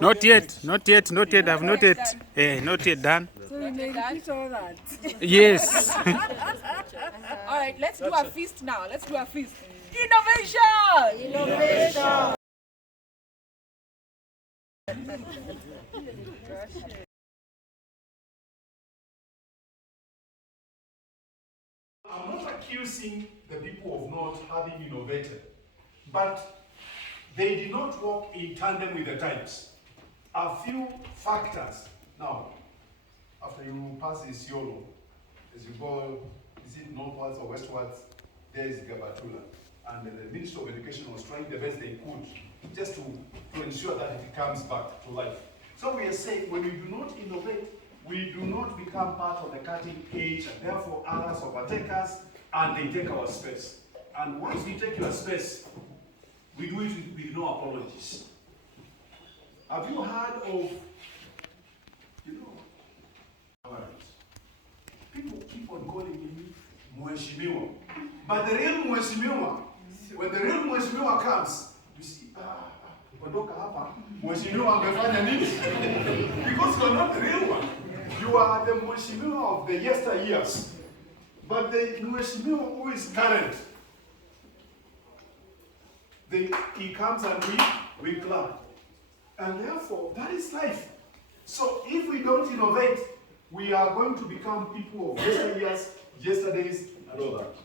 Not yet. I've not yet. Not yet done. So we may repeat all that. Yes. All right, let's do a feast now. Let's do a feast. Innovation! Innovation. I'm not accusing the people of North having innovated, but they did not walk in tandem with the times. A few factors. Now, after you pass Isiolo, as you go, is it northwards or westwards, there is Gabatula. And the Ministry of Education was trying the best they could just to ensure that it comes back to life. So we are saying when we do not innovate, we do not become part of the cutting edge, and therefore others overtake us and they take our space. And once we take your space, we do it with no apologies. Have you heard of, alright, people keep on calling him Mheshimiwa. But the real Mheshimiwa, when the real Mheshimiwa comes, you see, kutoka hapa, Mheshimiwa amefanya nini? Because you are not the real one. You are the Mheshimiwa of the yesteryears. But the Mheshimiwa who is current, he comes and we clap. And therefore, that is life. So if we don't innovate, we are going to become people of yesteryears, yesterdays, and all that.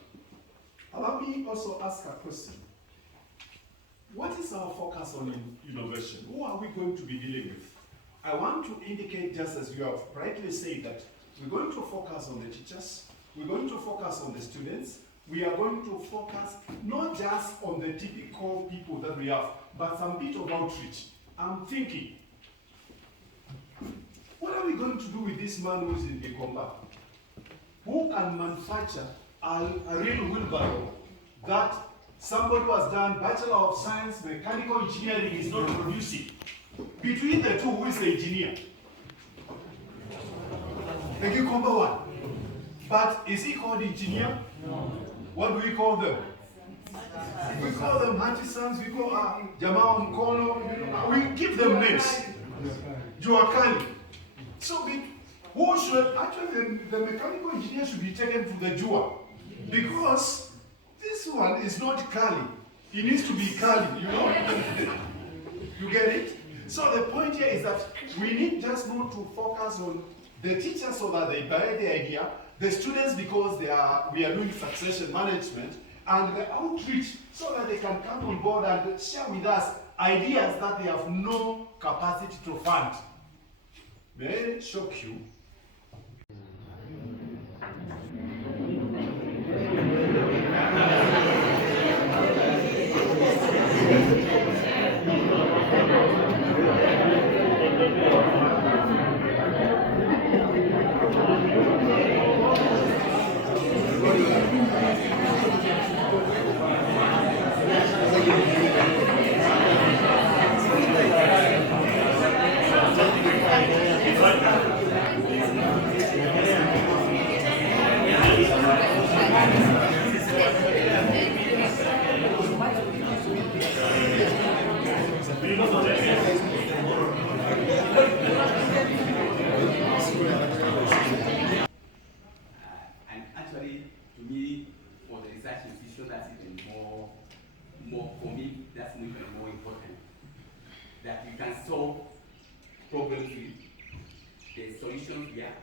Allow me also ask a question. What is our focus on innovation? Who are we going to be dealing with? I want to indicate, just as you have rightly said, that we're going to focus on the teachers, we're going to focus on the students, we are going to focus not just on the typical people that we have, but some bit of outreach. I'm thinking, what are we going to do with this man who is in Gikomba? Who can manufacture a real wheelbarrow that somebody who has done Bachelor of Science, Mechanical Engineering is not producing? Between the two, who is the engineer? The Gikomba one. But is he called engineer? No. What do we call them? We call them artisans, we call Jamaa Mkono, we give them names. Juakali. So who should, actually the mechanical engineer should be taken to the Jua. Because this one is not Kali. He needs to be Kali, you know? You get it? So the point here is that we need just not to focus on the teachers so that they buy the idea, the students because we are doing succession management, and the outreach so that they can come on board and share with us ideas that they have no capacity to fund. May I shock you? And actually, to me, for the research institution, that's even more for me, that's even more important. That we can solve problems with the solutions we are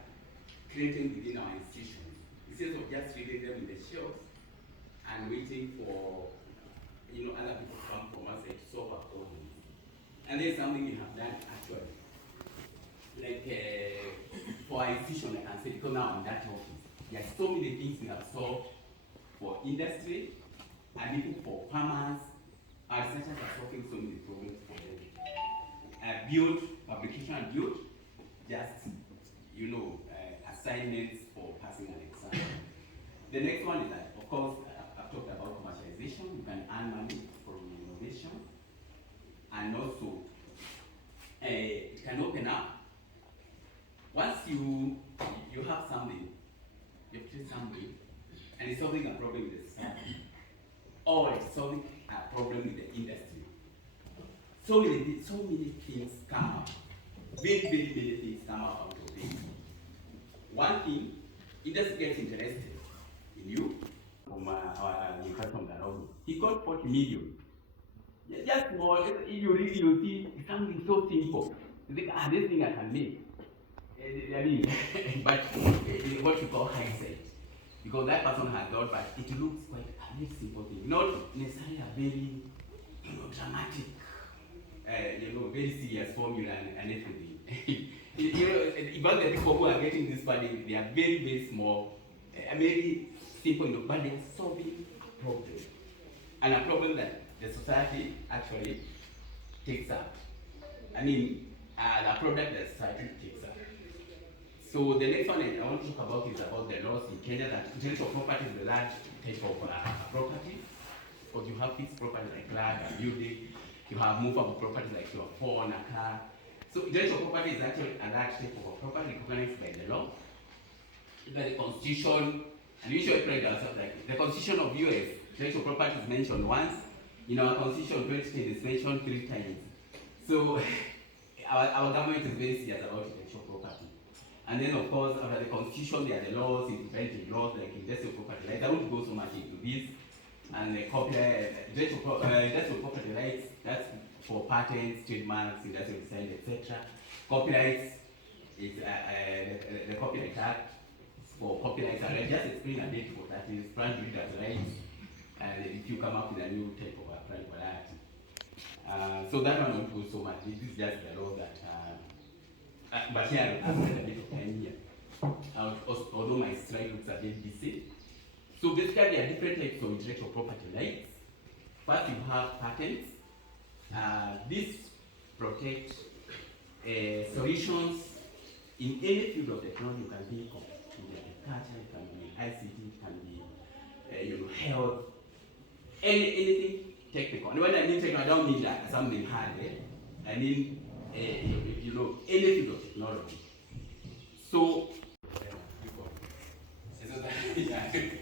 creating within our institutions, instead of just reading them in the shelves and waiting for other people to come from outside to solve our problems. And there's something we have done actually. Like for our institution, I can say, because now I'm in that office, there are so many things we have solved for industry and even for farmers. Our researchers are solving so many problems for them. Build, publication and build, just, assignments for passing an exam. The next one is that, of course, I've talked about commercialization. You can earn money from innovation. And also, it can open up. Once you have something, you've created something, and it's solving a problem with the society, or it's solving a problem with the industry. so many things come out. Very many things come out of it. One thing, he just gets interested in you. From our Newcastle Nairobi, he got 40 million. Just more, if you read, you see something so simple. You think, this thing I can make. I mean, but what you call hindsight. Because that person has thought, but it looks quite a very simple thing. Not necessarily a very, dramatic, very serious formula and everything. Even the people who are getting this funding, they are very small, very simple, but they are solving a problem. And a problem that the society actually takes up. I mean, the product that society takes up. So the next one I want to talk about is about the laws in Kenya that intellectual property is a large type of property. Because you have fixed property like land, a building, you have movable property like your phone, a car. So intellectual property is actually a large type of property recognized by the law. By the Constitution, and we usually pride ourselves like the Constitution of US, intellectual property is mentioned once. In our Constitution 2010 is mentioned 3 times. So our government is very serious about intellectual property. And then of course, under the Constitution, there are the laws, independent laws like industrial property rights. I won't go so much into this. And the copyright, industrial property rights, that's for patents, trademarks, industrial design, etc. Copyrights is the Copyright Act for copyrights. And I just explain a bit what that is. Brand readers' rights, and if you come up with a new type of brand variety. So that one won't go so much. This is just the law that. But here I'll spend a bit of time here. Although my slide looks a bit busy. So basically there are different types of intellectual property rights. First you have patents. These protect solutions in any field of technology. You can think of. It can be agriculture, it can be ICT, it can be health, anything technical. And when I mean technical, I don't mean that something hard. I mean any field of technology. So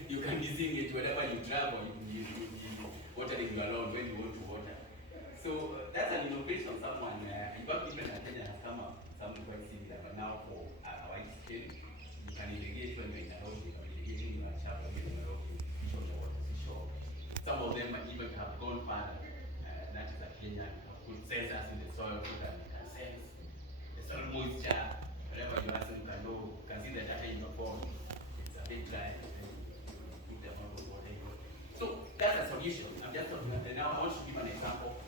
you can be seeing it whenever you travel, you watering your lawn when you want to water. So that's an innovation. Someone, in fact, even Kenya has come up with something quite similar, but now for our scale, you can irrigate when you're in a road, you can irrigate in your shop, when you're in a road, fish on the water, fish on. Some of them even have gone further. That is a Kenya, put sensors in the soil so that you can sense the soil moisture, whatever you ask, you can know, you can see the data in your phone. It's a bit dry, and put the amount of water you want. So that's a solution. I'm just talking about, and now I want to give an example.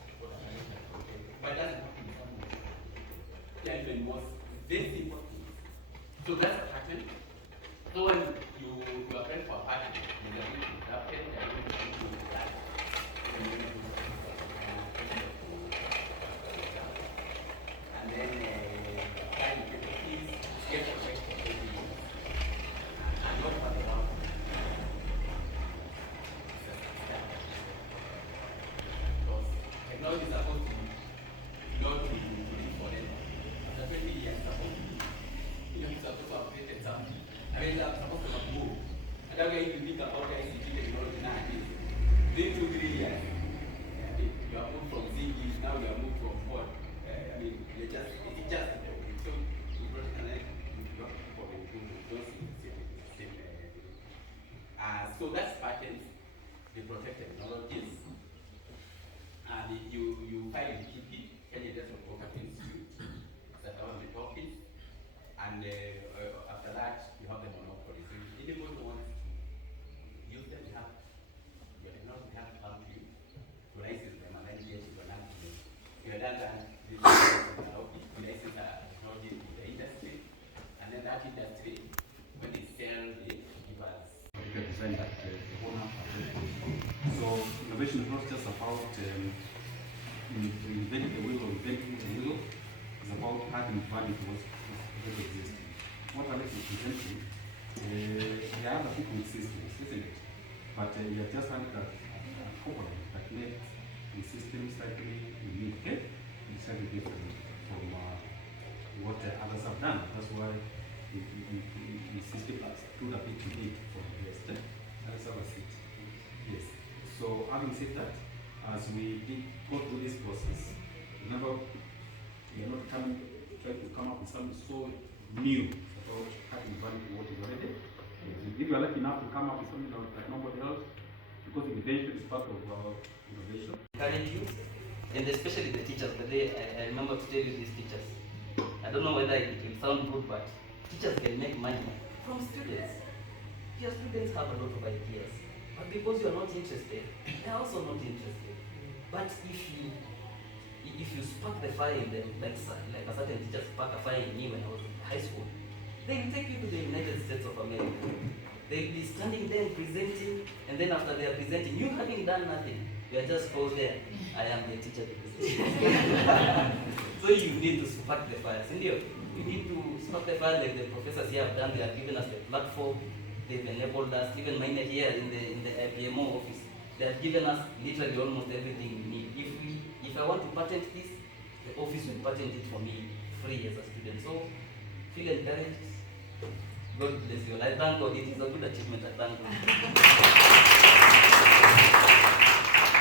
But that's not in some way. Yeah, even more very simple things. So that's a pattern. So when you apply for a pattern, you are going to draft it, you are going to do that. And then apply to get the keys, get the check for every year. And not for the one. Because technology is supposed to not to be forever. After 20 years, you're supposed to have created something. I mean, I'm supposed to have moved. And that's why if you think about ICT technology nowadays, within 2-3 years, you have moved from Ziggy, now you have moved from what? I mean, it's just so you recognize you have for the improvement. Don't see the same so that's patents, they protect technologies, and you file and keep it. Kenya Intellectual Property Institute, that I was talking, and after that you have the monopoly. So if anybody wants to use them, you have your technology, have to come to you to license them, and then get to an agreement. You have done that, this is we license our technology in the industry, and then that industry, when they sell, they give us. Design that the owner. So innovation is not just about inventing the wheel or inventing the wheel. It's about adding value to what's already existing. What Alex is presenting, there are other people in systems, isn't it? But you have just added a component that makes the system slightly unique, and slightly different from what the others have done. That's why the system has stood a bit unique from the rest. That's our seat. Yes. So having said that, as we go through this process, we are not trying to come up with something so new about adding value to what is already. If you are lucky enough to come up with something like nobody else, because innovation is part of innovation. Encourage you, and especially the teachers. The day I remember to tell you these teachers. I don't know whether it will sound good, but teachers can make money from students. Your students have a lot of ideas, but because you are not interested, they are also not interested. But if you spark the fire in them, like a certain teacher sparked a fire in me when I was in high school, they will take you to the United States of America. They will be standing there presenting, and then after they are presenting, you having done nothing, you are just go there. I am the teacher to present. So you need to spark the fire. You need to spark the fire like the professors here have done. They have given us the platform. They've enabled us. Even mine here in the IPMO office, they have given us literally almost everything we need. If I want to patent this, the office will patent it for me free as a student. So feel encouraged. God bless you. I thank God. It is a good achievement. I thank God.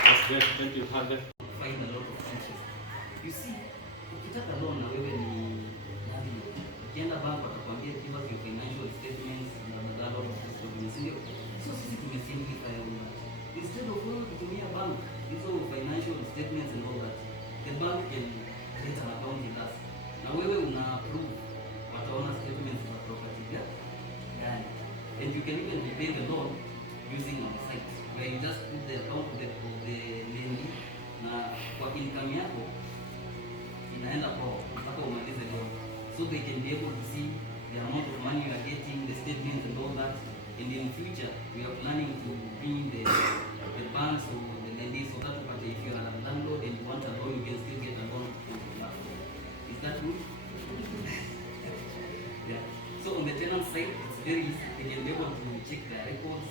That's great. Thank you, Father. Find a lot of interest. You see, ukitaka loan na wewe ni nani? Ukienda bank watakwambia give us your financial statements na a lot of these documents. So sisi tumesimplify all that. Instead of wewe kutumia bank hizo financial statements and all that, the bank can create an account with us. Na wewe una approve wataona statements za property gani. And you can even repay the loan using our site, where you just put the account of the lending na kwa income yako inaenda mpaka umalize loan. So they can be able to see the amount of money you are getting, the statements and all that. And in future, we are planning to bring the banks or the lending so that if you are a landlord and you want a loan, you can still get a loan from the landlord. Is that good? Yeah. So on the tenant side, it's very easy. They can be able to check their records.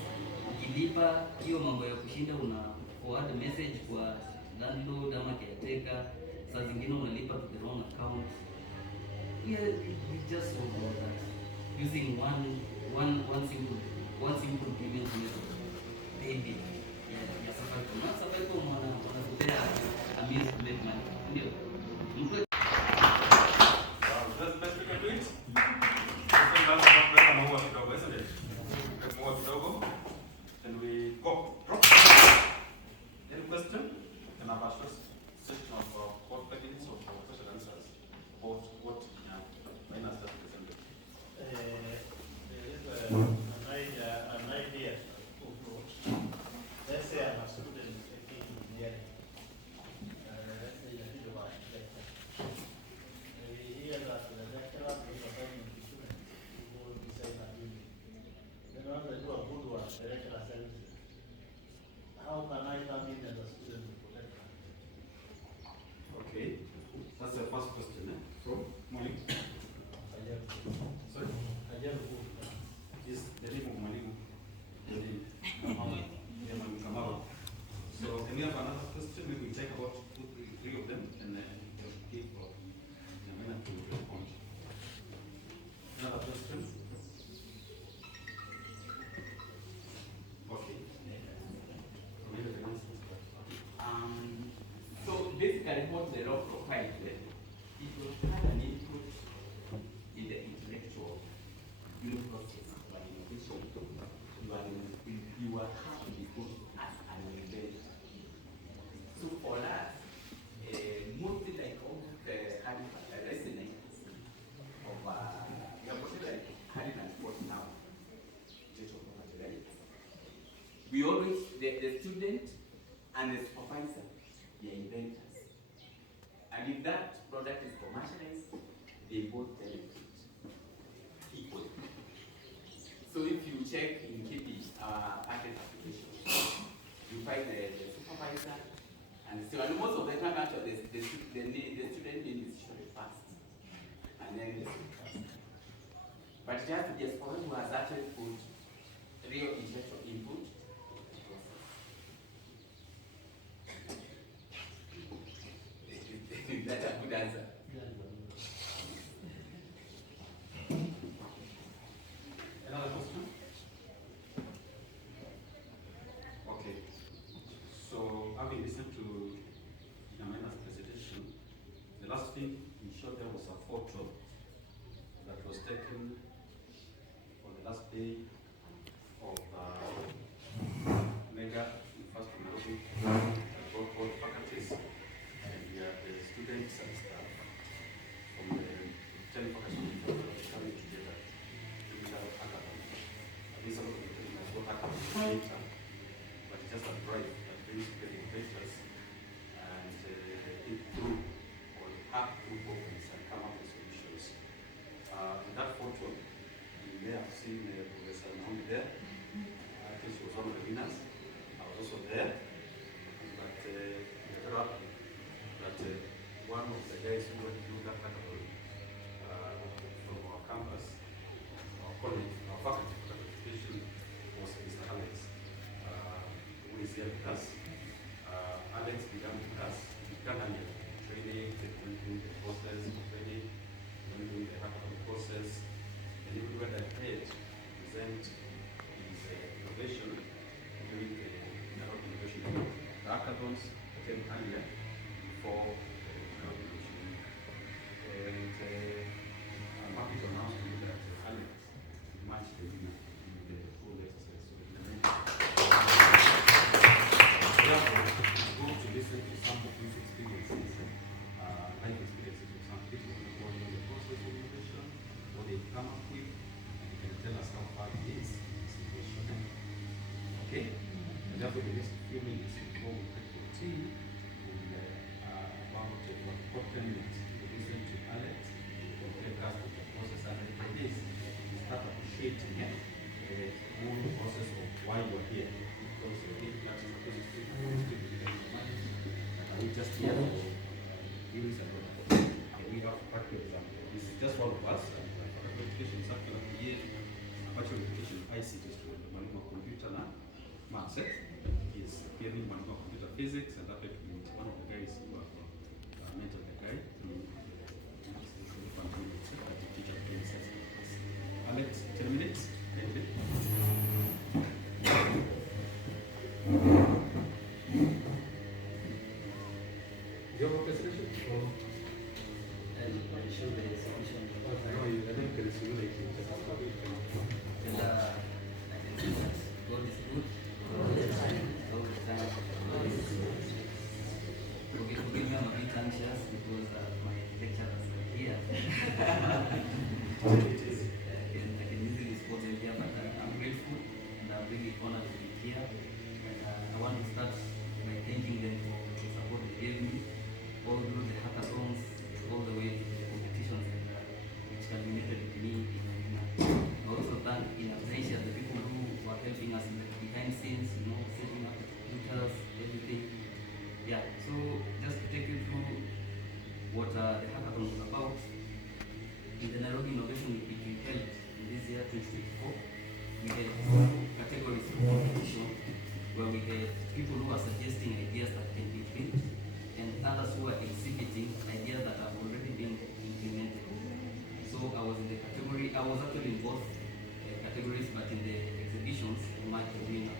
Ukilipa hiyo mambo ya kushinda una forward message kwa landlord ama caretaker. Saa zingine unalipa to the wrong account. Yeah, we just solve all that using one simple payment method. Maybe ya Safaricom. Not Safaricom wanakupea a means to make money. Ndio. That's the best we can do it. Kuweka maua kidogo, isn't it? Kuweka maua kidogo. Then we go. Drop. Any question? Can I have a first session of 45 minutes of question and answers about what Minus has presented? There is an idea of what. Let's say I'm a student taking engineering. Let's say I did about architecture. We hear that the lecturer is assigning the student to go design a building. Then once I do a good one, the lecturer sends it. How can I come in as a student to protect that? Okay. That's the first question. From Mwalimu. Sorry? Is the name of Mwalimu. So can we have another question? Maybe we take about three of them and then give a minute to respond. Another question? Okay. So basically what the law provides, it will have an input in the intellectual process of innovation. You are have to be put as an inventor. So for us, mostly like all the listening of we are considered having an sport now. We always the student and the supervisor, they are inventors. And if that product is commercialized, they both benefit equally. So if you check in KP, patent application, you find the supervisor and so, and most of the time actually the student name is usually first and then the supervisor. But it has to be a scholar who has actually put real intellectual input. That's a good answer. Another question? Okay. So having listened to Yamaina's presentation, data, but it's just a drive that brings together investors and think through or hack through problems and come up with solutions. In that photo, you may have seen Professor Naomi there. I think she was one of the winners. I was also there. But it happened that one of the guys who went through that category from our campus, our college, our faculty of education, was Mr. Alex, who is here with us. Alex began with us, training, doing the process of training, doing the hackathon process, and even when I paid to present his innovation during the innovation hackathons came earlier before the innovation. And I'm happy to announce to you that Alex matched the winner in the whole exercise. So therefore, go to listen to some of these experiences, life experiences of some people who are in the process of innovation, what they come up with, and you can tell us how far it is in this innovation. Okay? And therefore, the next few minutes before we take for tea, we'll about 10 minutes to listen to Alex, who will take us through the process. And the idea is to start appreciating the whole process of why you're here. Because I think that is the most we just here for use and we have practical example. This is just one of us, and for education circle of the year, virtual education ICT student, the Mwalimu wa computer na maths is hearing Mwalimu wa computer physics, and that will be one of the guys who have mentored the guy through the teacher training session. Alex, 10 minutes. What the hackathon was about. In the Nairobi Innovation Week we held in this year 2024, we had two categories of competition where we had people who are suggesting ideas that can be built and others who are exhibiting ideas that have already been implemented. So I was in the category, I was actually in both categories, but in the exhibitions, I marked the winner,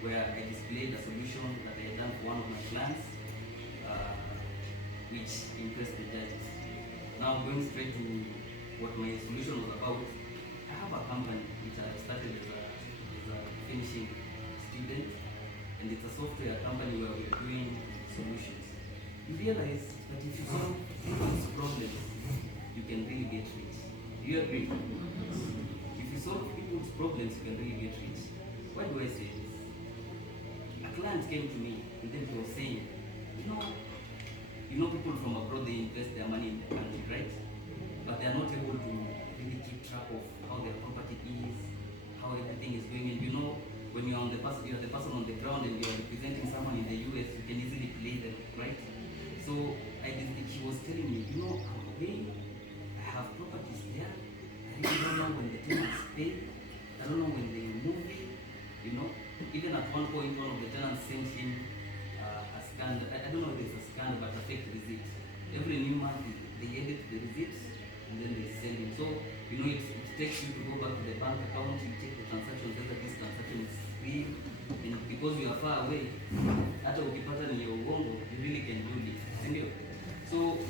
where I displayed a solution that I had done for one of my clients, which impressed the judges. Now going straight to what my solution was about, I have a company which I started as a finishing student, and it's a software company where we're doing solutions. You realize that if you solve people's problems, you can really get rich. Do you agree? If you solve people's problems, you can really get rich. Why do I say this? A client came to me and then he was saying, you know people from abroad, they invest their money in the country, right? But they are not able to really keep track of how their property is, how everything is going. And when you are the person on the ground and you are representing someone in the US, you can easily play them, right? So she was telling me, I'm away, I have properties there, I really don't know when the tenants pay, I don't know when they move it, Even at one point, one of the tenants sent him a scan, I don't know if it's a scan, but a fake receipt. Every new month, they edit the receipts and then they send him. So, it takes you to go back to the bank account, you check the transactions, whether this transaction is real, and because you are far away, hata ukipata ni ya uongo, you really can do it. So,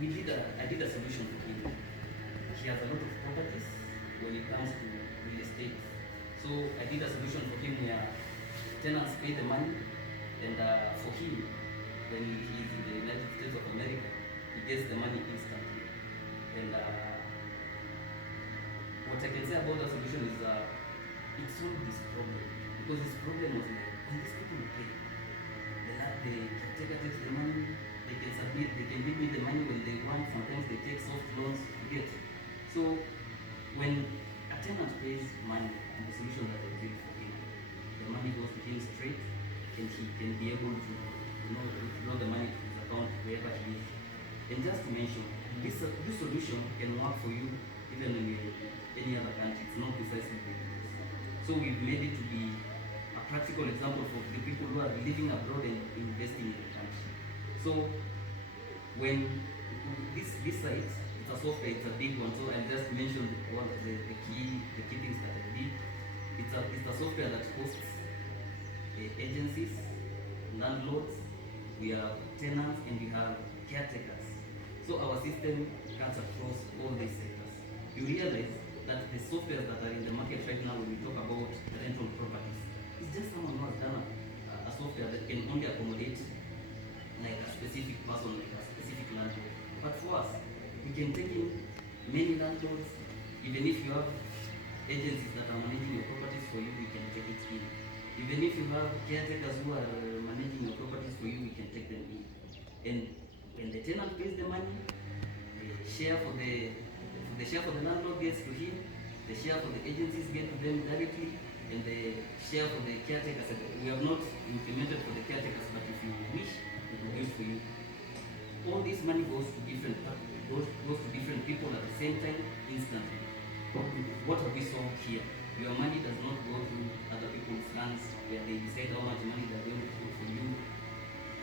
I did a solution for him. He has a lot of properties when it comes to real estate. So I did a solution for him where tenants pay the money, and for him, when he is in the United States of America, he gets the money instantly. And what I can say about the solution is it solved this problem. It Because his problem was like, when these people pay, the caretaker takes the money, they can submit, they can give me the money when they want, sometimes they take soft loans to get. So when a tenant pays money and the solution that they give for him, the money goes to him straight and he can be able to withdraw the money to his account wherever he is. And just to mention, this solution can work for you even in any other country. It's not precisely the US. So we've made it to be a practical example for the people who are living abroad and investing in the country. So when this site, it's a software, it's a big one. So I just mentioned one of the key things that I did. It's a software that hosts agencies, landlords, we have tenants, and we have caretakers. So our system cuts across all these sectors. You realize that the software that are in the market right now when we talk about rental properties, it's just someone who has done a software that can only accommodate like a specific person, like a specific landlord. But for us, we can take in many landlords. Even if you have agencies that are managing your properties for you, we can take it in. Even if you have caretakers who are managing your properties for you, we can take them in. And when the tenant pays the money, the share for the landlord gets to him, the share for the agencies get to them directly, and the share for the caretakers. We have not implemented for the caretakers, but if you wish, we will do it for you. All this money goes to different people at the same time, instantly. What have we solved here? Your money does not go to other people's hands where they decide how much money they're going to put for you.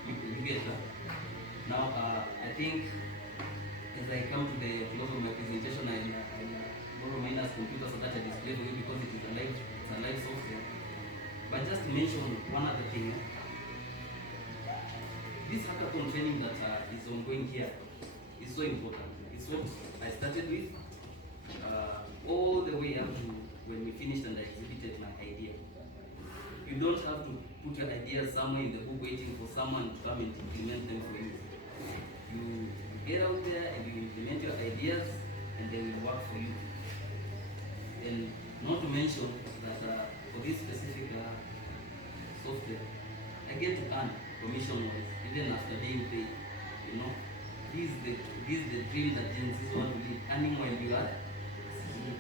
You get that? Now, I think as I come to the close of my presentation, I borrow Miner's computer so that I display for you because it is a live software. But just to mention one other thing, this hackathon training that is ongoing here is so important. It's what I started with all the way up to when we finished and I exhibited my idea. You don't have to put your ideas somewhere in the book waiting for someone to come and implement them for you. You get out there and you implement your ideas and they will work for you. And not to mention that for this specific software, I get to earn commission-wise even after being paid. You know, this is the dream that Gen Zs want to live, earning while you are sleeping.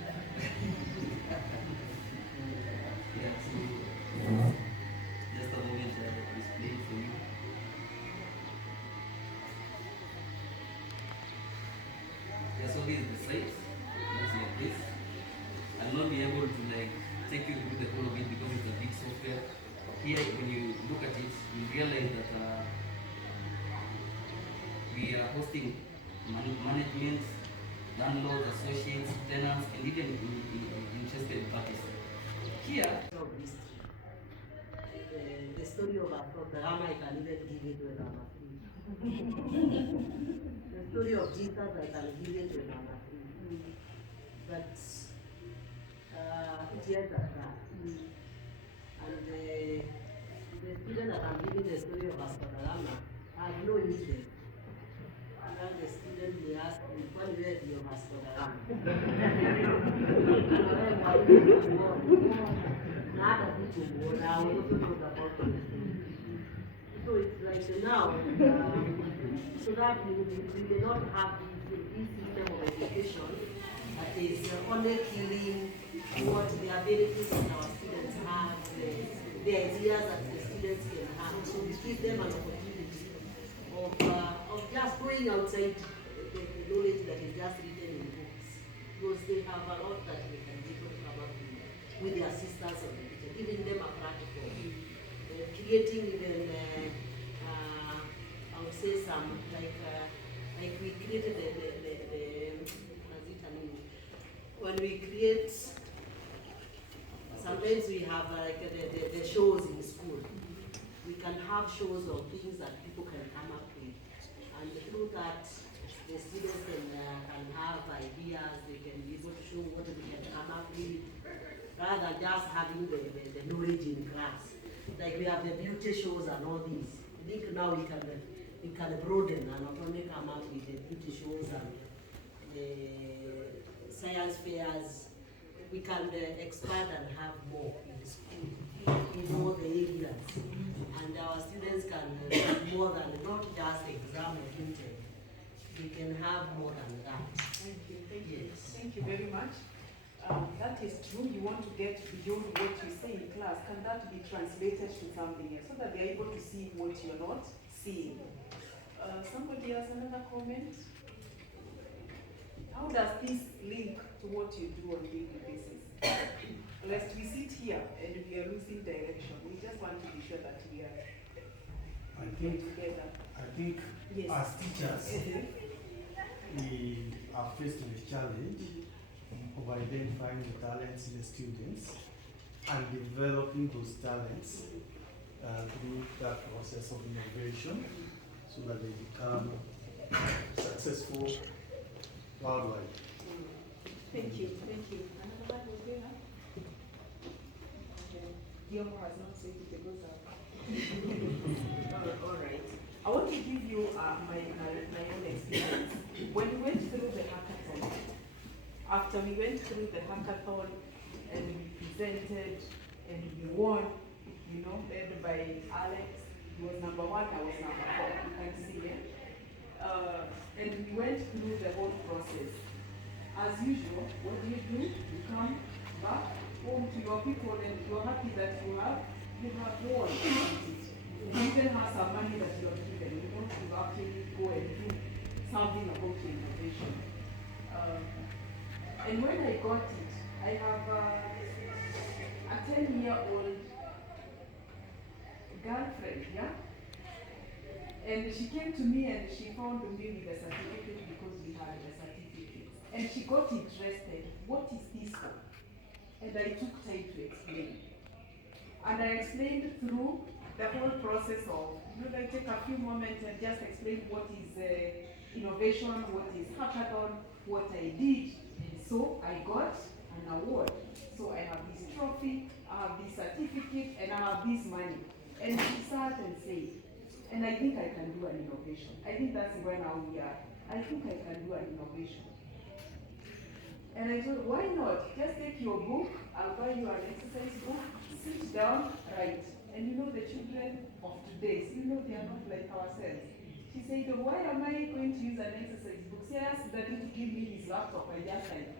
Yeah, so just a moment I display it for you. Yeah, so this is the site. Looks like this. I'll not be able to like take you through the whole of it because it's a big software. Here, when you look at it, you realize that we are hosting management, landlords, associates, tenants, and even interested parties. Here, the story of Abraham, I can even give it to Rama. The story of Jesus, I can give it to Rama. But here's that. And the student that I'm giving the story of Vasco da Gama has no interest. And then the student will ask me, what do you have your Vasco da Gama? So it's like now, so that we may not have this system of education that is only killing what the abilities that our students have, the ideas that the students can have. So we give them an opportunity of just going outside the knowledge that is just written in books. Because they have a lot that they can be able to come up with the assistance of the teacher, giving them a practical, creating even, I would say some, like we created when we create, sometimes we have like the shows in school. We can have shows of things that people can come up with. And through that, the students can have ideas, they can be able to show what they can come up with, rather than just having the knowledge in class. Like we have the beauty shows and all these. I think now we can broaden and not only come up with the beauty shows and the science fairs. We can expand and have more in the school. In they can have more than that. Thank you, thank you. Yes. Thank you very much. That is true. You want to get beyond what you say in class. Can that be translated to something else so that they're able to see what you're not seeing? Somebody has another comment? How does this link to what you do on a daily basis? Lest we sit here and we are losing direction. We just want to be sure that we are together. I think Yes. as teachers, we are faced with a challenge of identifying the talents in the students and developing those talents through that process of innovation so that they become successful worldwide. Thank you, thank you. Another one was there? Okay. Guillermo has not said it goes up. All right. I want to give you my own experience. When we went through the hackathon, after we went through the hackathon and we presented and we won, led by Alex, he was number 1, I was number 4, you can see it. And we went through the whole process. As usual, what do? You come back home to your people and you're happy that you have won. You even have some money that you're given. You want to actually go and do something about your innovation. And when I got it, I have a 10-year-old girlfriend, yeah? And she came to me and she found me with a certificate because we had a certificate. And she got interested. What is this for? And I took time to explain. And I explained through the whole process of, I take a few moments and just explain what is innovation, what is hackathon, what I did. And so I got an award. So I have this trophy, I have this certificate, and I have this money. And she sat and said, and I think I can do an innovation. I think that's where now we are. I think I can do an innovation. And I told her, why not? Just take your book, I'll buy you an exercise book, sit down, write. And the children of today, they are not like ourselves. She said, why am I going to use an exercise book? She asked Daddy to give me his laptop, I just said.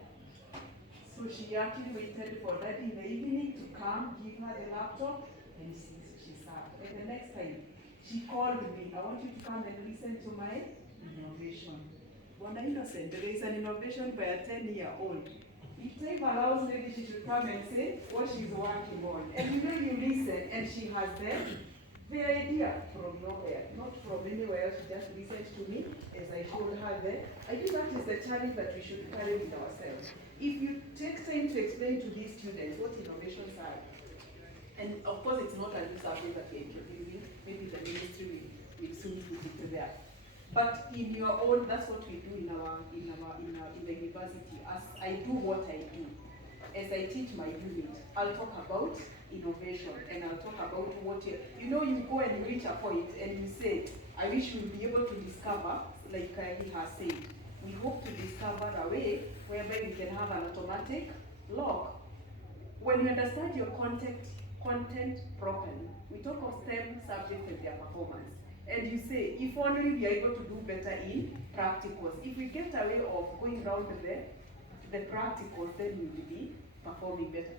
So she actually waited for Daddy in the evening to come, give her the laptop, and she sat. And the next time, she called me, I want you to come and listen to my innovation. Wanda Innocent, there is an innovation by a 10-year-old. If time allows, maybe she should come and say what she's working on. And you listen, and she has the idea from nowhere, not from anywhere else. She just listened to me as I showed her there. I think that is the challenge that we should carry with ourselves. If you take time to explain to these students what innovations are, and of course it's not a new subject that we're introducing, maybe the ministry will soon put it there. But in your own, that's what we do in the university. As I do what I do, as I teach my unit, I'll talk about innovation and I'll talk about what you go and reach a point and you say, I wish we'll be able to discover, like he has said, we hope to discover a way whereby we can have an automatic log. When you understand your content properly, we talk of STEM subjects and their performance. And you say, if only we are able to do better in practicals. If we get away of going around the practicals, then we will be performing better.